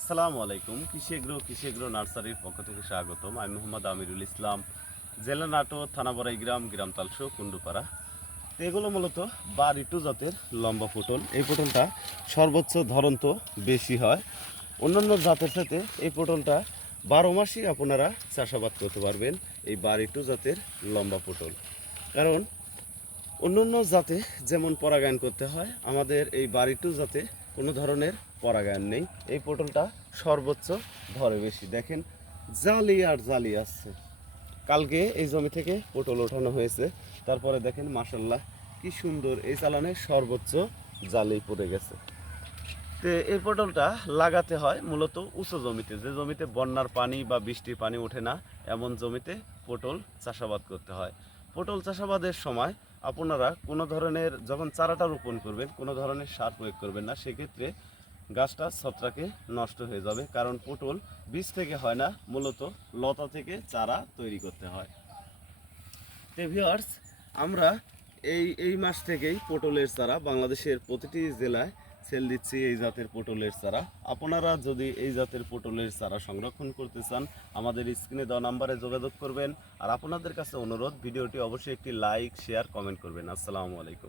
আসসালামু আলাইকুম। কৃষি এগ্রো কৃষি এগ্রো নার্সারির পক্ষ থেকে স্বাগতম। আমি মোহাম্মদ আমিরুল ইসলাম, জেলা নাটো থানা বড়াই গ্রাম গ্রাম তালসো কুন্ডুপাড়া এগুলো মূলত বারিটু জাতের লম্বা পটল। এই পটলটা সর্বোচ্চ ধরন তো বেশি হয়। অন্যান্য জাতের সাথে এই পটলটা বারো মাসই আপনারা চাষাবাদ করতে পারবেন এই বারিটু জাতের লম্বা পটল। কারণ অন্যান্য জাতে যেমন পরাগায়ন করতে হয়, আমাদের এই বাড়িটু জাতে কোনো ধরনের পরাগায়ন নেই। এই পটলটা সর্বোচ্চ ধরে বেশি। দেখেন, জালি আর জালি আসছে কালকে এই জমি থেকে পটল ওঠানো হয়েছে। তারপরে দেখেন মাসাল্লাহ কি সুন্দর এই চালানে সর্বোচ্চ জালি পড়ে গেছে। তো এই পটলটা লাগাতে হয় মূলত উঁচু জমিতে। যে জমিতে বন্যার পানি বা বৃষ্টির পানি ওঠে না, এমন জমিতে পটল চাষাবাদ করতে হয়। পটল চাষাবাদের সময় আপনারা কোনো ধরনের যখন চারাটা রোপণ করবেন, কোনো ধরনের সার প্রয়োগ করবেন না, সেক্ষেত্রে গাছটা ছত্রাকে নষ্ট হয়ে যাবে। কারণ পটল বীজ থেকে হয় না, মূলত লতা থেকে চারা তৈরি করতে হয়। তো আমরা এই এই মাস থেকেই পটলের চারা বাংলাদেশের প্রতিটি জেলায় সেল দিচ্ছি এই জাতের পটলের চারা। আপনারা যদি এই জাতের পটলের চারা সংরক্ষণ করতে চান, আমাদের স্ক্রিনে দেওয়া নাম্বারে যোগাযোগ করবেন। আর আপনাদের কাছে অনুরোধ, ভিডিওটি অবশ্যই একটি লাইক, শেয়ার, কমেন্ট করবেন। আসসালামু আলাইকুম।